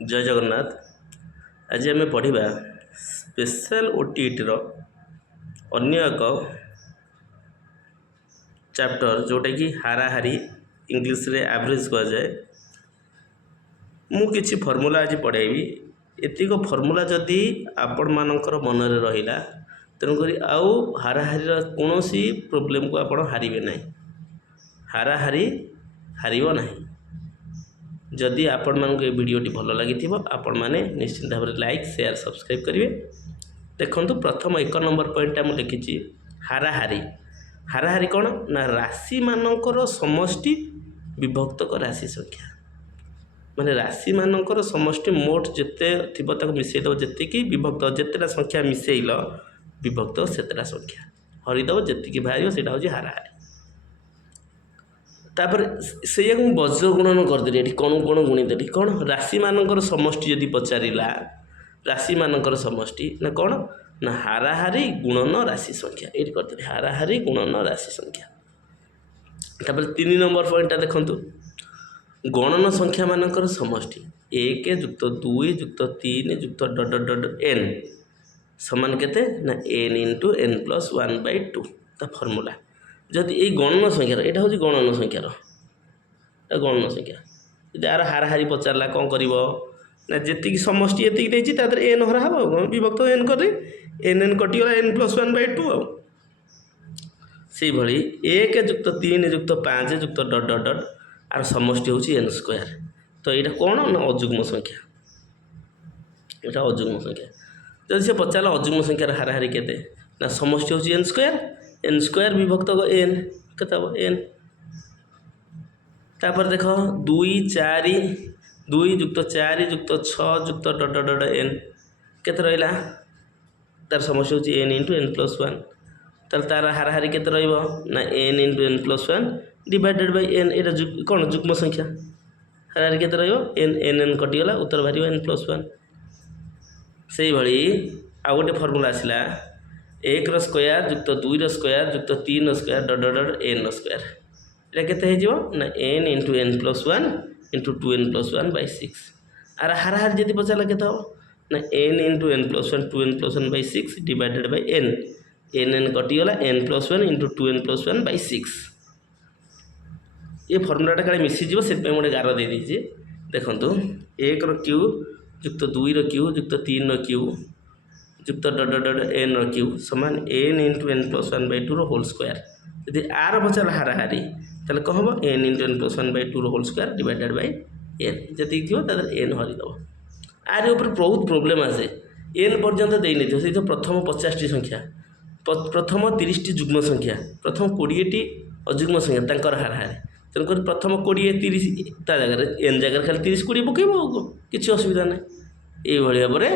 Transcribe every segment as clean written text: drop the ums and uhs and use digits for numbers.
जय जगन्नाथ। आज आम पढ़ा स्पेशल ओटीईटी अन्य एक चैप्टर जोटा कि हाराहारी इंग्लीश रे एवरेज कहुए। मु किछि फॉर्मूला आज पढ़ाइबी। एतिक फॉर्मूला जदि आपण मानकर मन रे रहिला तेणुक आउ हाराहारी कौन प्रोब्लेम को आपण हारिबे नहीं, हाराहारी हारिबो नहीं। जदि आपण मानक ये वीडियोटी भल लगी आपण मैंने निश्चिंत भाव में लाइक शेयर सब्सक्राइब करेंगे। देखंतु प्रथम 1 नंबर पॉइंटा मुझे लिखी हाराहारी। हाराहारी कौन ना राशि मानकर समष्टि विभक्त राशि संख्या, माने राशि मानकर समष्टि मोट जिते थी मिसईद जी विभक्त जितेटा संख्या मिसेल विभक्त सेतेटा संख्या हरिदेव जी बाहर से हूँ हाराहारी। तापर से वज्र गुणन करदेली ये कौन कौन गुणीदेली कौन राशि मानकर समष्टि जदि पचारा राशि मानकर समष्टि ना कौन ना हाराहारी गुणन राशि संख्या ये करदेली हाराहारी गुणन राशि संख्या। तापर 3 नंबर पॉइंटा देखंतु गणन संख्या मानकर समष्टि 1 + 2 + 3 + डट डट डट n समान केते ना n × n + 1/2 ता फॉर्मूला। जदि ये गणन संख्यार यहाँ हूँ गणन संख्यार गणन संख्या जब यार हाराहारी पचारा कौन कर ना जी समष्टि ये तादर एन हरा हम विभक्त एन कर एन एन कटिगला n + 1/2 आ से भली 1 + 3 + 5 + डट डट डट आर समष्टि हूँ n²। तो यहाँ कौन ना अजुग्म संख्या, यहाँ अजुग्म संख्या। जब से पचारा अजुग्म संख्यार हाराहारी केते ना समष्टि हूँ n² विभक्त n केते n। तापर देख 2 4 2 + 4 + 6 + डट डट डट n केते रहिला तार समष्टि हूँ n × n + 1 तार हाराहारी केते रहिबो ना n × n + 1 divided by n। एटा कौन जुग्म संख्या हाराहारी केते रहिबो n n कटिगला उत्तर बाहर n + 1। से भली आ गोटे फॉर्मूला आसला 1 ର स्क्वायर + 2 ର स्क्वायर + 3 ର स्क्वायर डट डट डट n ର स्क्वायर এটা কেতে হয়ে না n × n + 1 × 2n + 1/6। আর হারাহারি যদি পচারা কেতে হব না n × n + 1 2n + 1/6 divided by n n n कटिगला n + 1 × 2n + 1/6। ये फॉर्मूलाटा काले मिसीज से गोटे गार दे दीजिए। देखो 1 ର क्यू + 2 ର क्यू + 3 ର cube + dot dot dot n ର क्यू समान n × n + 1/2 होल स्क्वायर। यदि आर पचारा हाराहारी ताले कौन हम n × n + 1/2 whole square divided by n जी थी n हरिदेव। आर ऊपर बहुत प्रोब्लेम आसे n पर्यंत दे नहीं से प्रथम 50टी संख्या प्रथम 30टी जुग्म संख्या प्रथम 20टी अजुग्म संख्या तांकर हाराहारी तेणुक प्रथम 20 30 ता जगह n जगह खाली 30 20 पकेब किसी असुविधा ना। ये भाव में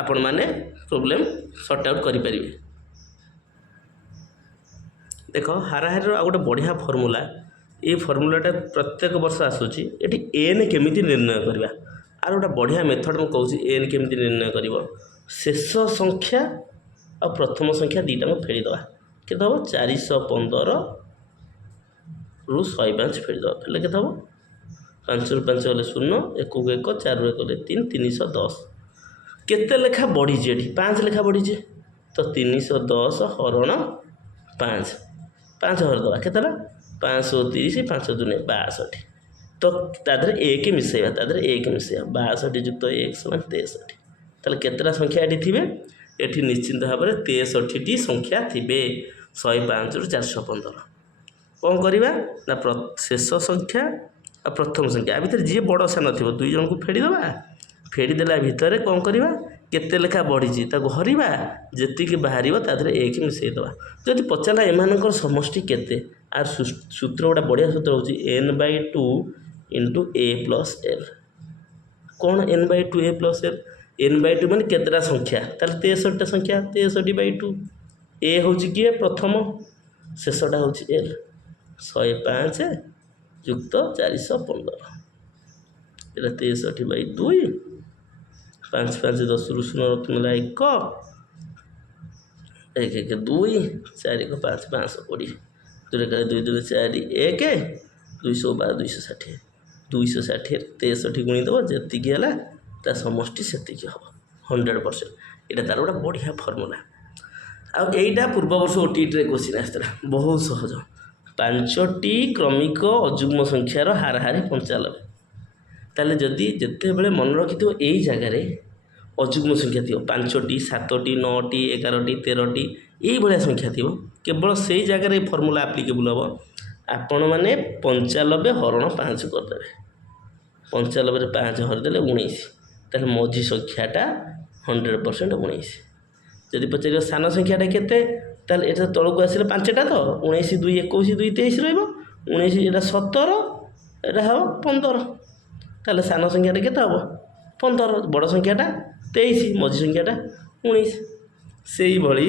आपण मैंने प्रोब्लेम सॉर्ट आउट करें। देख हाराहारी आ गोटे बढ़िया फॉर्मूला ये फॉर्मूलाटा प्रत्येक वर्ष आसूची ये एन केमिति निर्णय करवा आर गोटे बढ़िया मेथड मुझे कहूँ एन केमिति निर्णय कर शेष संख्या और प्रथम संख्या दुईटा को फेरीदे के हम 415 ରୁ 105 फेरीदे फेले के हम 5 ରୁ 5 गले 0 1 କୁ 1 4 ରୁ 1 गले 3 310 केते लेखा बढ़ी ये 5 लेखा बढ़ी तो 310 हरण 5 5 हरदे के 530 5 दूने 62 तो तादर एक मिसेबा तादर एक मिसेबा 62 + 1 = 63 ताले केतरा संख्या एठी थिबे एठी निश्चिंत भाव में 63टी संख्या थिबे 105 ରୁ 415। कौन करवा ना शेष संख्या और प्रथम संख्या भितर जी बड़ सान थी दुई जन को फेरीदे फेरीदेला भितर कौन करवा केते लेखा बढ़ी हरवा जी बाहर तादर एक मिसईदे। जदि पचारा एम समष्टि केते आर सूत्र गोटा बढ़िया सूत्र हूँ n/2 × a + l। कौन n/2 a + l n/2 मान केतरा संख्या ताले 63टा संख्या 63/2 a हूँ किए प्रथम शेषटा हूँ l 105 + 415 एटा 63/2 5 5 10 ରୁ 0 रखला 1 1 1 2 4 1 5 520 2 2 4 1 212 260 260 63 ଗୁଣିଦେବ ଯେତିକି ହେଲା ତା ସମଷ୍ଟି ସେତିକି ହେବ 100%। ଏଇଟା ତା'ର ଗୋଟେ ବଢ଼ିଆ ଫର୍ମୁଲା। ଆଉ ଏଇଟା ପୂର୍ବ ବର୍ଷ OTETରେ କ୍ୱେଶ୍ଚିନ୍ ଆସିଥିଲା, ବହୁତ ସହଜ। 5ଟି କ୍ରମିକ ଅଯୁଗ୍ମ ସଂଖ୍ୟାର ହାରାହାରି 95। ତାହେଲେ ଯଦି ଯେତେବେଳେ ମନେ ରଖିଥିବ ଏଇ ଜାଗାରେ ଅଯୁଗ୍ମ ସଂଖ୍ୟା ଥିବ 5ଟି 7ଟି 9ଟି 11ଟି 13ଟି ଏଇଭଳିଆ ସଂଖ୍ୟା ଥିବ, କେବଳ ସେଇ ଜାଗାରେ ଏ ଫର୍ମୁଲା ଆପ୍ଲିକେବୁଲ୍ ହେବ। ଆପଣମାନେ 95 ହରଣ 5 କରିଦେବେ। 95ରେ 5 ହରିଦେଲେ 19। ତାହେଲେ ମଝି ସଂଖ୍ୟାଟା 100% 19। ଯଦି ପଚାରିବ ସାନ ସଂଖ୍ୟାଟା କେତେ, ତାହେଲେ ଏଟା ତଳକୁ ଆସିଲେ 5ଟା ତ 19 2 21 2 23 ରହିବ। 19 ଏଟା 17, ଏଟା ହେବ 15। ତାହେଲେ ସାନ ସଂଖ୍ୟାଟା କେତେ ହେବ 15, ବଡ଼ ସଂଖ୍ୟାଟା 23, ମଝି ସଂଖ୍ୟାଟା 19। ସେଇଭଳି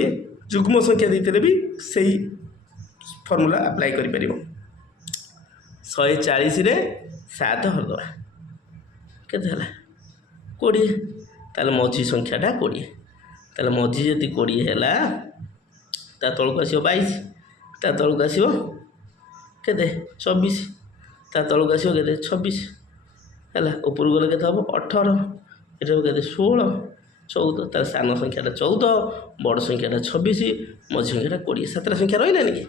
ଯୁଗ୍ମ ସଂଖ୍ୟା ଦେଇଥିଲେ ବି ସେଇ ଫର୍ମୁଲା ଆପ୍ଲାଏ କରିପାରିବ। 140ରେ 7 ହରିଦେବା, କେତେ ହେଲା 20। ତାହେଲେ ମଝି ସଂଖ୍ୟାଟା 20। ତାହେଲେ ମଝି ଯଦି 20 ହେଲା, ତା ତଳକୁ ଆସିବ 22, ତା ତଳକୁ ଆସିବ କେତେ 24, ତା ତଳକୁ ଆସିବ କେତେ 26 ହେଲା। ଉପରକୁ ଗଲେ କେତେ ହେବ 18, ଏଟା ହେବ କେତେ 16 14। ତାହେଲେ ସାନ ସଂଖ୍ୟାଟା 14, ବଡ଼ ସଂଖ୍ୟାଟା 26, ମଝି ସଂଖ୍ୟାଟା 20। 7ଟା ସଂଖ୍ୟା ରହିଲାନି କି?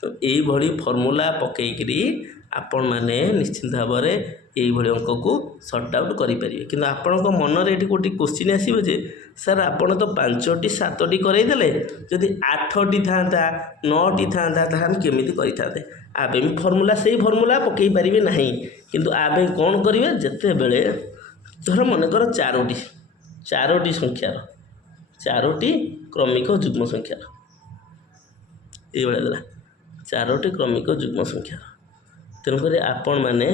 ତ ଏଇଭଳି ଫର୍ମୁଲା ପକେଇକିରି ଆପଣମାନେ ନିଶ୍ଚିନ୍ତ ଭାବରେ ଏଇଭଳି ଅଙ୍କକୁ ସର୍ଟ ଆଉଟ୍ କରିପାରିବେ। କିନ୍ତୁ ଆପଣଙ୍କ ମନରେ ଏଠି ଗୋଟେ କ୍ୱେଶ୍ଚିନ୍ ଆସିବ ଯେ ସାର୍ ଆପଣ ତ 5ଟି 7ଟି କରେଇଦେଲେ, ଯଦି 8ଟି ଥାନ୍ତା 9ଟି ଥାନ୍ତା ତାହେଲେ ଆମେ କେମିତି କରିଥାନ୍ତେ? ଆ ପାଇଁ ଫର୍ମୁଲା ସେଇ ଫର୍ମୁଲା ପକେଇ ପାରିବେ ନାହିଁ। କିନ୍ତୁ ଆ ପାଇଁ କ'ଣ କରିବେ, ଯେତେବେଳେ ଧର ମନେକର 4ଟି ସଂଖ୍ୟାର 4ଟି କ୍ରମିକ ଯୁଗ୍ମ ସଂଖ୍ୟାର ଏଇଭଳିଆ ଦେଲା 4ଟି କ୍ରମିକ ଯୁଗ୍ମ ସଂଖ୍ୟାର, ତେଣୁକରି ଆପଣମାନେ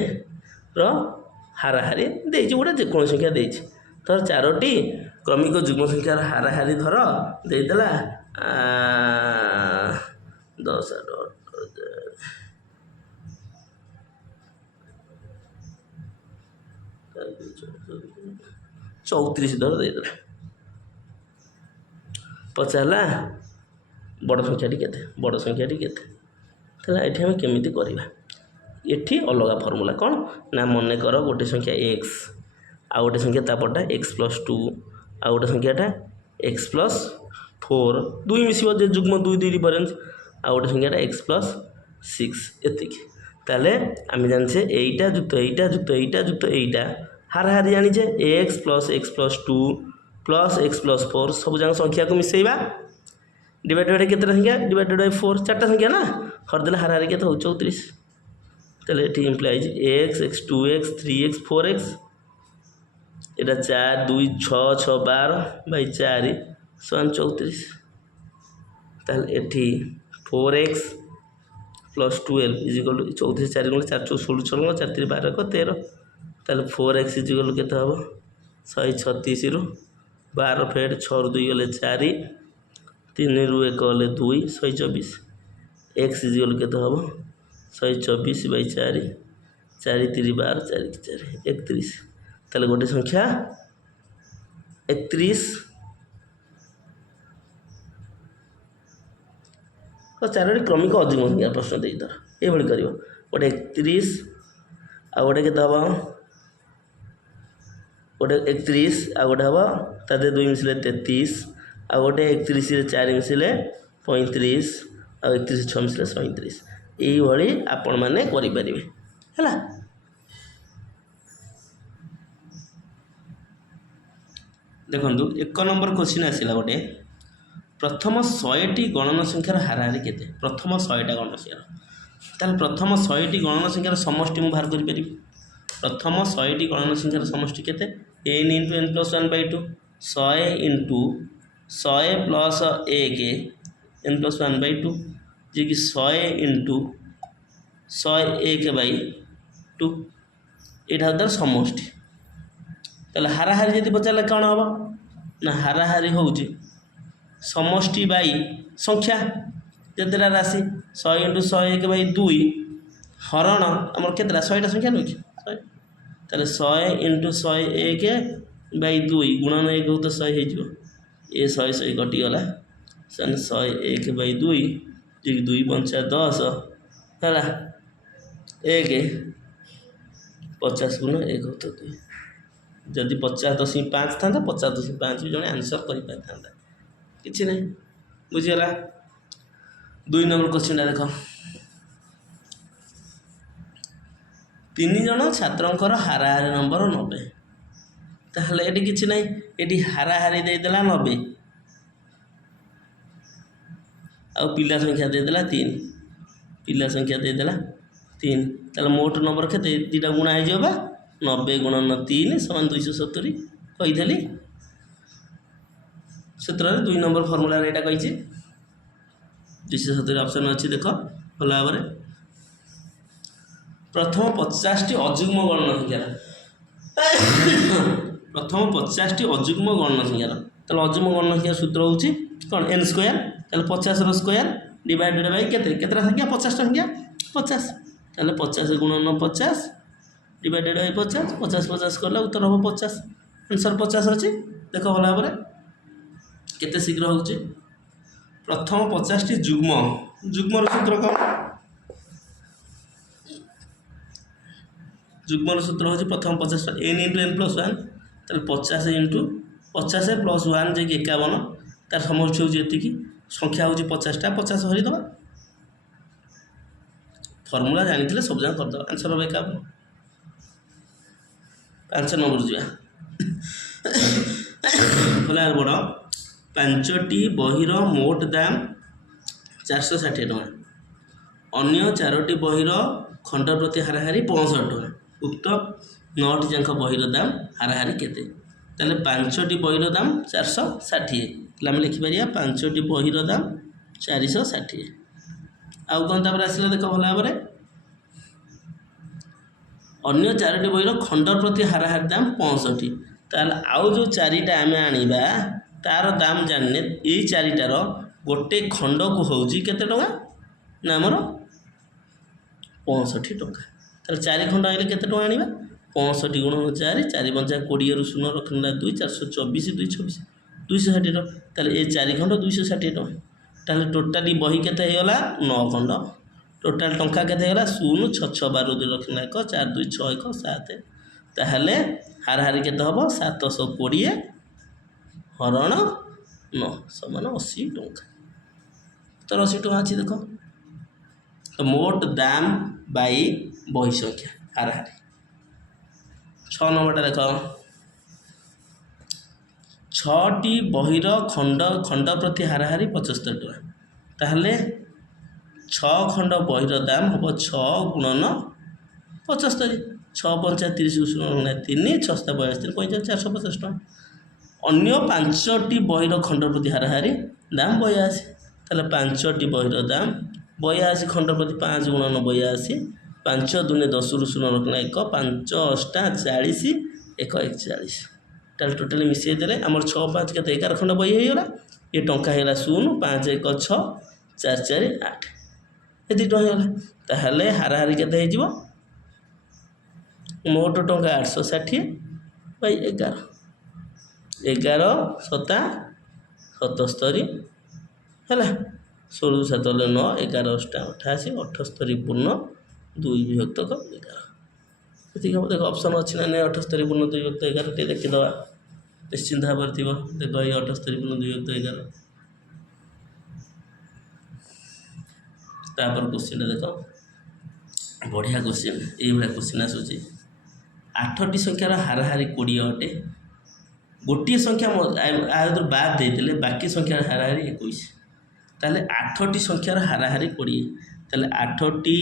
ହାରାହାରି ଦେଇଛି ଗୋଟେ ଯେକୌଣସି ସଂଖ୍ୟା ଦେଇଛି। ଧର 4ଟି କ୍ରମିକ ଯୁଗ୍ମ ସଂଖ୍ୟାର ହାରାହାରି ଧର ଦେଇଦେଲା 10 34 ଧର ଦେଇଦେଲା। ପଚାରିଲା ବଡ଼ ସଂଖ୍ୟାଟି କେତେ, ବଡ଼ ସଂଖ୍ୟାଟି କେତେ? ତାହେଲେ ଏଠି ଆମେ କେମିତି କରିବା? ଏଠି ଅଲଗା ଫର୍ମୁଲା କ'ଣ ନା, ମନେକର ଗୋଟେ ସଂଖ୍ୟା x, ଆଉ ଗୋଟେ ସଂଖ୍ୟା ତାପରଟା x+2, ଆଉ ଗୋଟେ ସଂଖ୍ୟାଟା x+4, 2 ମିଶିବ ଯେ ଯୁଗ୍ମ 2 2 ଡିଫରେନ୍ସ, ଆଉ ଗୋଟେ ସଂଖ୍ୟାଟା x+6 ଏତିକି। ତାହେଲେ ଆମେ ଜାଣିଛେ ଏଇଟା ଯୁକ୍ତ ଏଇଟା ଯୁକ୍ତ ଏଇଟା ଯୁକ୍ତ ଏଇଟା ହାରାହାରି ଜାଣିଛେ x + x+2 + x+4 ସବୁଯାକ ସଂଖ୍ୟାକୁ ମିଶାଇବା, ଡିଭାଇଡେଡ଼ ବାଇ କେତେଟା ସଂଖ୍ୟା, ଡିଭାଇଡେଡ଼ ବାଇ 4, 4ଟା ସଂଖ୍ୟା ନା, ହରିଦେଲେ ହାରାହାରି କେତେ ହେବ 34। তাহলে এটি implies x x 2x 3x 4x, এটা 4 2 6 6 12 বাই 4 সমান 34। তাহলে এটি 4x প্লস 12 ইজিকাল টু 34 4 গুণ 4 4 16 16 4 3 12 13। তাহলে 4x ইজিকাল কেতে হব 136 রু 12 ফেড 6 রু 2 গলে 4, 3 রু 1 গলে 2 124। x ইজিকাল কেতে হব 124 বাই 4, 4 3 12 4 4 31। তাহলে গোটে সংখ্যা 31 তো 4টি ক্রমিক অযুগ্ম সংখ্যা প্রশ্ন দেই ধর এইভাবে করিব, গোটে 31 আর গোটে কেতে হব, গোটে 31 আর গোটে হব তাতে 2 মিশিলে 33, আর গোটে 31 রে 4 মিশিলে 35, আর 31 6 মিশিলে 37। এইভাবে আপন মানে করিপারিবে ହେଲା। ଦେଖନ୍ତୁ 1 ନମ୍ବର କ୍ୱେଶ୍ଚିନ୍ ଆସିଲା ଗୋଟେ, ପ୍ରଥମ 100ଟି ଗଣନ ସଂଖ୍ୟାର ହାରାହାରି କେତେ? ପ୍ରଥମ 100ଟା ଗଣନ ସଂଖ୍ୟାର, ତାହେଲେ ପ୍ରଥମ 100ଟି ଗଣନ ସଂଖ୍ୟାର ସମଷ୍ଟି ମୁଁ ବାହାର କରିପାରିବି। ପ୍ରଥମ 100ଟି ଗଣନ ସଂଖ୍ୟାର ସମଷ୍ଟି କେତେ? n × n + 1/2, 100 × 100 + 1 n + 1/2, ଯିଏକି 100 × 101/2, ଏଇଟା ହେଉଛି ତାର ସମଷ୍ଟି। ତାହେଲେ ହାରାହାରି ଯଦି ପଚାରିଲେ କ'ଣ ହେବ ନା, ହାରାହାରି ହେଉଛି ସମଷ୍ଟି ବାଇ ସଂଖ୍ୟା, ଯେତେଟା ରାଶି 100 × 101/2 ହରଣ ଆମର କେତେଟା 100ଟା ସଂଖ୍ୟା ନୁହେଁ କି 100। ତାହେଲେ 100 × 101/2 ଗୁଣନ 1 ତ 100 ହେଇଯିବ, ଏ 100 100 କଟିଗଲା, 101/2 ଯିଏକି 2 × 5 = 10 ହେଲା 1, 50 गुण 1/2 जदि 50.5 था 50.5 भी जड़े आंसर कर कि ना बुझीगला। 2 नंबर क्वेश्चन देख 3 जन छात्रंकर हाराहारी नंबर 90 ताहले एटी किछि नै एटी हाराहारी देदेला 90 आ पिला संख्या देदेला 3 पिला संख्या देदेला 3 ताहले मोट नंबर केते दीटा गुणा हो जाबा 90 गुणन 3 समान 270 कहिथली सूत्र 2 नंबर फार्मूला एटा कहिछि 270 ऑप्शन अछि देखो भला भाबरे। प्रथम 50 टी अजुग्म गणन संख्या प्रथम 50 टी अजुग्म गणन संख्या ताहले अजुग्म गणन संख्या सूत्र होछि कोन n स्क्वायर ताहले 50 रो स्क्वायर डिवाइडेड बाय केतरा संख्या 50 संख्या 50 ताहले 50 गुणन 50 डिवाइडेड बाय 50 50 50 करले उत्तर हो 50 आंसर 50 अछि देखो भला भाबरे केते शीघ्र होछि। प्रथम 50 टी जुग्म जुग्म सूत्र कोन जुग्म सूत्र होछि प्रथम 50 n * n + 1 ताले 50 * 50 + 1 जे 51 तार समष्टि होछि एतिकी संख्या होछि 50 टा 50 हरि दबा फार्मूला जानिथिले सब जान कर दबा आंसर होबे का 5 नंबर जिया होला बड़ 5टी बहिर मोट दाम 460 टका अन्य 4टी बहिर खंड प्रति हाराहारी 65 टका उक्त 9टी जांक बहिर दाम हाराहारी केते ताले 5टी बहिर दाम 460 ताले हम लिखि परिया 5टी बहिर दाम 460 आउ कोन तापर आसिला देखो भला भाबरे अन्य 4टी बहिर खंड प्रति हाराहारी दाम 65 ताले आउ जो 4टा आमे आनिबा तार दाम जानने ए 4टार गोटे खंड को होउची केते टका ना हमर 65 टका ताले 4 खंड आइले केते टका आनिबा 65 गुणन 4 4 पंचा 20 रु 0 रखना 2 424 2 26 260 टका ताले ए 4 खंड 260 टका ताले टोटली बही केते हेगला 9 खंड टोटल टंका केते हेगला 0 6 6 12 2 रखना 1 4 2 6 1 7 ताहले हाराहारी केते हबो 720 हरण 9 समान 80 टका तो 80 टका अछि देखो तो मोट दाम बाई बही संख्या हाराहारी 6 नंबर देखो 6टी बहिर खंड प्रति हाराहारी 75 टका ताहले 6 खंड बहिर दाम हबो 6 गुणन 75 6 पंचा 30 3 6 42 450 टका अन्य 5टी बहिर खंड प्रति हाराहारी दाम 82 ताले 5टी बहिर दाम 82 खंड प्रति 5 गुणन 82 5 दूने 10 रु 0 रखना 1 5 8 40 1 41 ताले टोटली मिसै देले हमर 6 5 केते 11 खंड बही हे गला ये टंका हेला 0 5 1 6 4 4 8 एति टंका हेला ताहले हाराहारी केते हे जिवो मोट टंका 860 बाई 11 11 7 77 है 16 7 9 11 88 78 पूर्ण 2 विभक्त 11 ठीक है देखो ऑप्शन अच्छी ना नहीं 78 पूर्ण 2 विभक्त 11 टे देखिदवा निश्चिंत भाव थी देखो ये 78 पूर्ण 2 विभक्त 11 तापर क्वेश्चन देखो बढ़िया क्वेश्चन ये भाया क्वेश्चन आसूची 8टी संख्यार हाराहारी 20 अटे गोटे संख्या बाद देते बाकी संख्यार हाराहारी 21 ताले 8टी संख्यार हाराहारी 20 ताले 8टी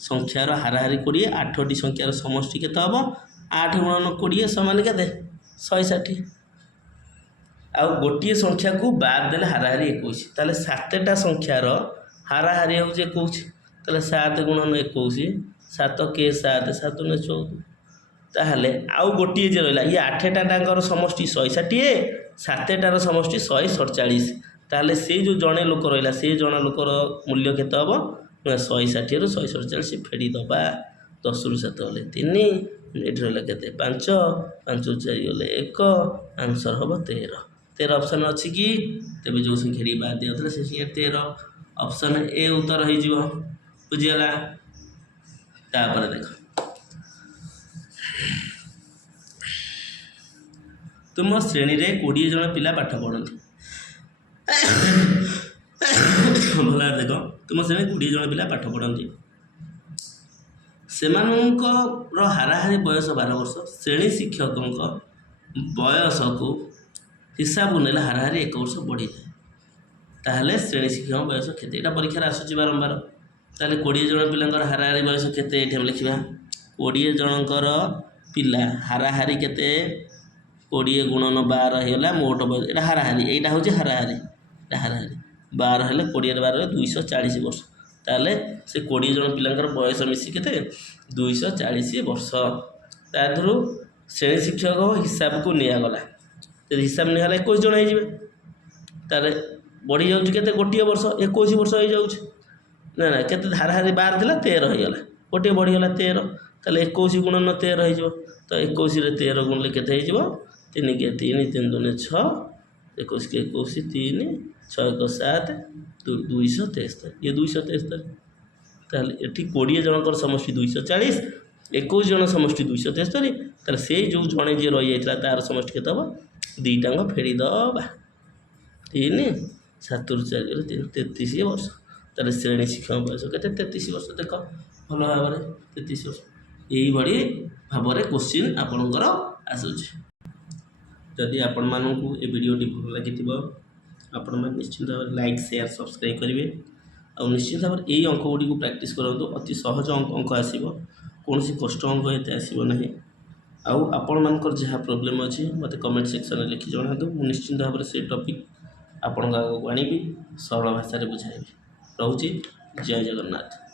संख्यार हाराहारी 20 8टी संख्यार समष्टि केते हबो 8 गुणन 20 समान केते 160 आ गोटे संख्या को बाद देले हाराहारी 21 ताले 7टा संख्यार हाराहारी हो 21 ताले 7 गुणन 21 7 के 7 7 ने 14 ताहले आउ गोटे जे रहला ये 8टा टांगर समष्टि 160 7टार समष्टि 147 ताहले से जो जणे लोक रहला से जणा लोकर मूल्य केते हबो 160 रु 147 फेडी दबा 10 रु 7 होले 3 एठ रहला केते 5 5 4 होले 1 आंसर हबो 13 13 ऑप्शन अछि कि तबे जो संख्या री बाद दियथले से 13 ऑप्शन ए उत्तर हो जिवो बुझियला तापर देखो तुम श्रेणी रे 20 जन पिला पाठ पढ़ती भल देख तुम श्रेणी 20 जन पिला पाठ पढ़ती सेमानंकर हाराहारी बयस 12 वर्ष श्रेणी शिक्षकों बयस को हिसाब नेला हाराहारी 1 वर्ष बढ़ी जाए ताहले श्रेणी शिक्षक बयस केते एटा परीक्षा आसुची बारंबार ताहले 20 जन पिलांकर हाराहारी बयस केते एठे लिखिबा 20 जनकर पिला हाराहारी केते 20 गुणन 12 हेला मोट बयस एटा हाराहारी एटा होची हाराहारी 12 हेले 20 रे 12 240 वर्ष ताहले से 20 जन पिलांकर बयस मिसी केते 240 वर्ष ताधरू श्रेणी शिक्षक हिसाब को निया गला हिसाब निया 21 जन हो ताले बढ़ी जाऊँ केते गोटे वर्ष 21 वर्ष हो जाऊँ ना ना केते हाराहारी 12 थिला 13 होगला गोटे बढ़ीगला 13 ताले 21 गुणन 13 हो तो 21 रे 13 गुणले केते हो 3 के 3 3 दूने 6 21 के 21 3 6 को 7 273 ये 273 ताले एठी 20 जनकर समष्टि 240 21 जन समष्टि 273 ताले से जो जने जे रही जाइतला तार समष्टि केते हो दीटांग फेरी दबा 3 7 4 33 वर्ष ताले श्रेणी शिक्षक बयस केते 33 वर्ष देख भल भाव 33 वर्ष यही भाव में क्वेश्चन आपणकर आसूची जदि आपण मानू ए वीडियोटी भल लगी आपण मैंने निश्चित भाव लाइक शेयर सब्सक्राइब करेंगे और निश्चित भाव यही अंक गुड़ी को प्रैक्टिस करूँ अति सहज अंक आसो कौन कष्ट अंक ये आसो ना आउ आपण मानकर जहाँ प्रोब्लेम अच्छी मत कमेंट सेक्शन में लिखि जना दो निश्चित भाव से टॉपिक आपण आगे आनी सरल भाषा बुझाइबी रोची जय जगन्नाथ।